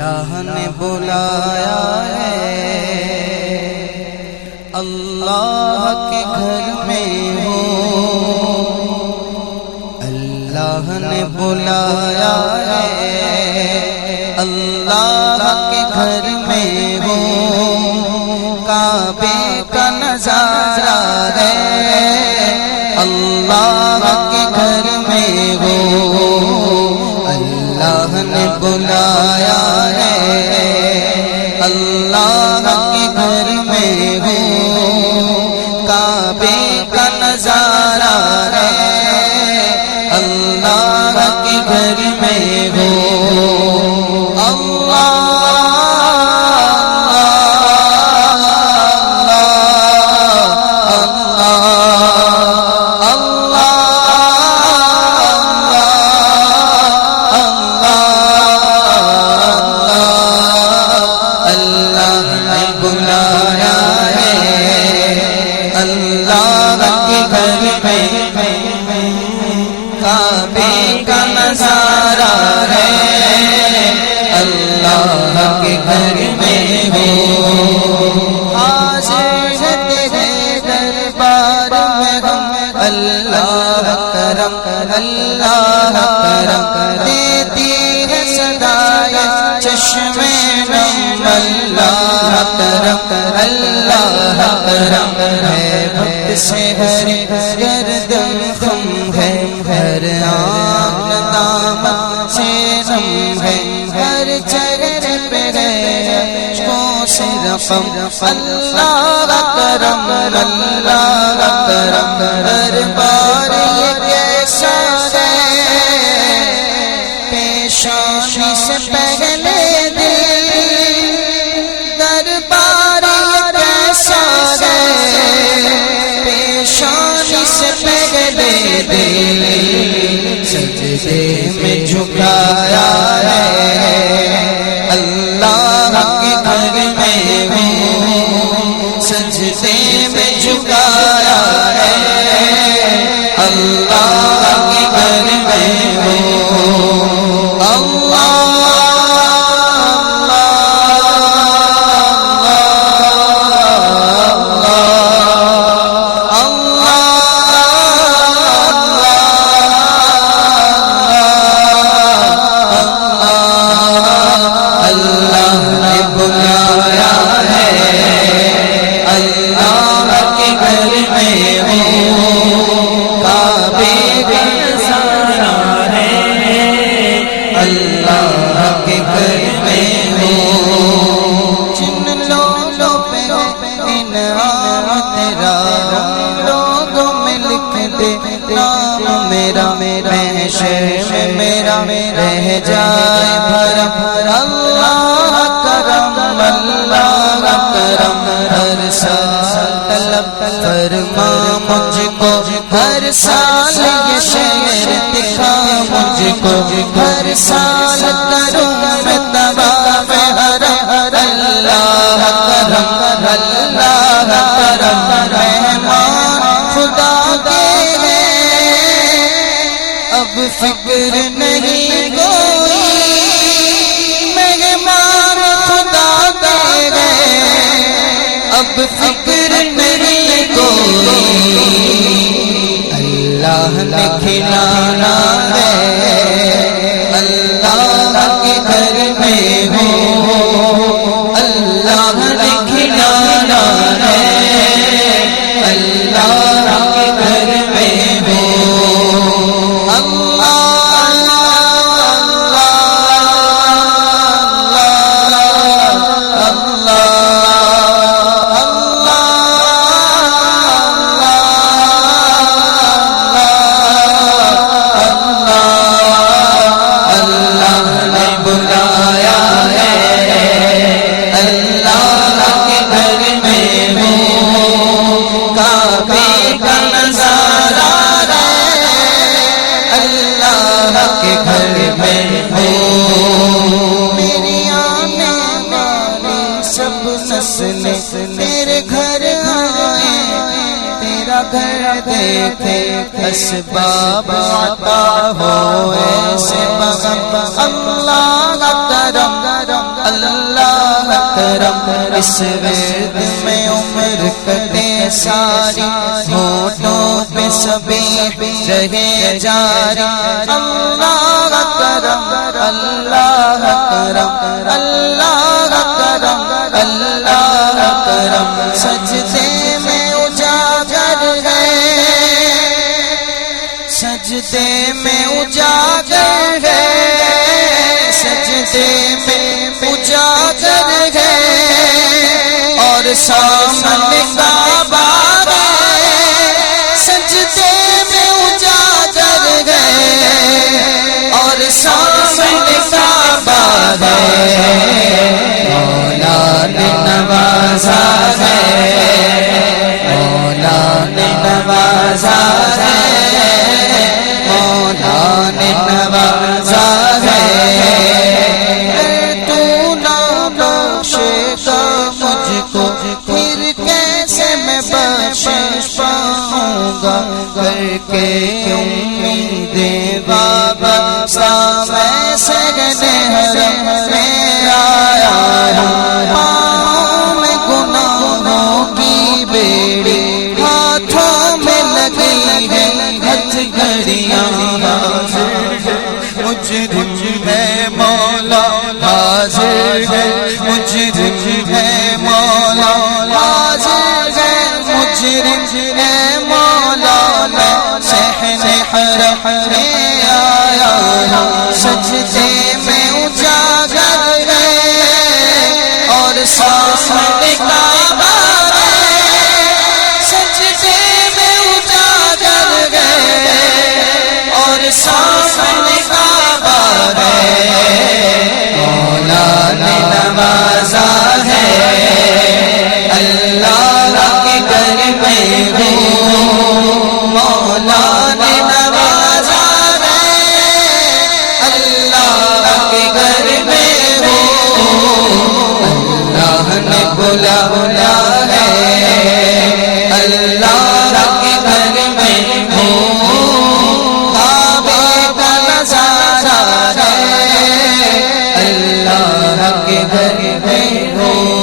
اللہ نے بلایا ہے اللہ کے گھر میں ہو، اللہ نے بلایا ہے اللہ کے گھر میں ہو، کعبے کا نظارہ ہے اللہ کے گھر میں ہو، اللہ نے بلایا ہے اللہ کے گھر میں ہو، کعبے کا نظارہ ہے اللہ کے گھر میں ہو، کعبے کا نظارہ ہے اللہ کے گھر میں ہو، حاضر ہے تیرے دربار میں ہم اللہ کرم اللہ کرم، دیتی ہے صدائے چشم نم اللہ کرم اللہ کرم، ہے وقت سے ہر گردن خم ہے، ہر آنکھ دامن سے نم ہے، ہر چہرے پہ ہے عشقوں سے رقم اللہ کرم اللہ کرم، ہر بار یہ کیسا ہے پیشانی سے پہلے دل، دربار یہ کیسا ہے پیشانی سے پہلے دل، سجدے میں جھکایا ہے اللہ کے گھر میں ہو، سجدے میں جھکایا ہے اللہ کے گھر میں ہو، اللہ کے گھر میں ہو، جن لوگوں پہ انعام تیرا لوگوں میں لکھ دے نام میرا، محشر میں میرا رہ جائے بھرم اللہ کرم اللہ کرم، ہر سال طلب فرما مجھ کو، ہر سال یہ شہر دکھا مجھ کو، ہر سال کروں میں طواف حرم اللہ کرم اللہ کرم، مہمان خدا کے ہیں اب فکر نہیں کوئی، مہمان خدا کے ہیں اب فکر نہیں کوئی، اللہ نے کھلانا ہے اللہ کے گھر میں ہو، اللہ نے کھلانا ہے اللہ کے گھر میں ہو، کے گھر میں ہو، میری آنے والی سب نسلیں تیرے گھر آئیں، تیرا گھر دیکھے اسباب عطا ہو ایسے بغم اللہ کرم کرم اس ورد میں عمر کٹے ساری ہونٹوں پہ سبیح رہے جاری اللہ کرم اللہ کرم اللہ کرم اللہ کرم سجدے میں اجاگر ہے سجدے میں اجاگر ہے سجدے میں اجاگر ہے اور سامنے کعبہ ہے سجدے میں اجاگر ہے اور سامنے کعبہ ہے مولا نے نوازا ہے مولا نے نوازا ہے مولا نے نوازا ہے تو نہ بخشے گا مجھ کو پھر کیسے میں بخش پاؤں گا کر کے امید بابا سامنے سگنے حرم میں آیا پاؤں میں گناہوں کی بیڑی ہاتھوں میں لگی ہے ہتھ گھڑیاں مجرم ہے مولا حاضر ہے مجرم ہے مولا حاضر ہے مجرم ہے مولا میں صحن حرم میں آیا سجدے میں اجاگر ہے اور سامنے کعبہ ہے سجدے میں اجاگر ہے اور سامنے کعبہ مولا نے نوازا ہے اللہ کے گھر میں ہوں مولا نے نوازا ہے اللہ کے گھر میں ہوں اللہ نے بلایا ہے اللہ کے گھر میں ہوں کعبے کا نظارہ ہے اللہ کے گھر میں ہوں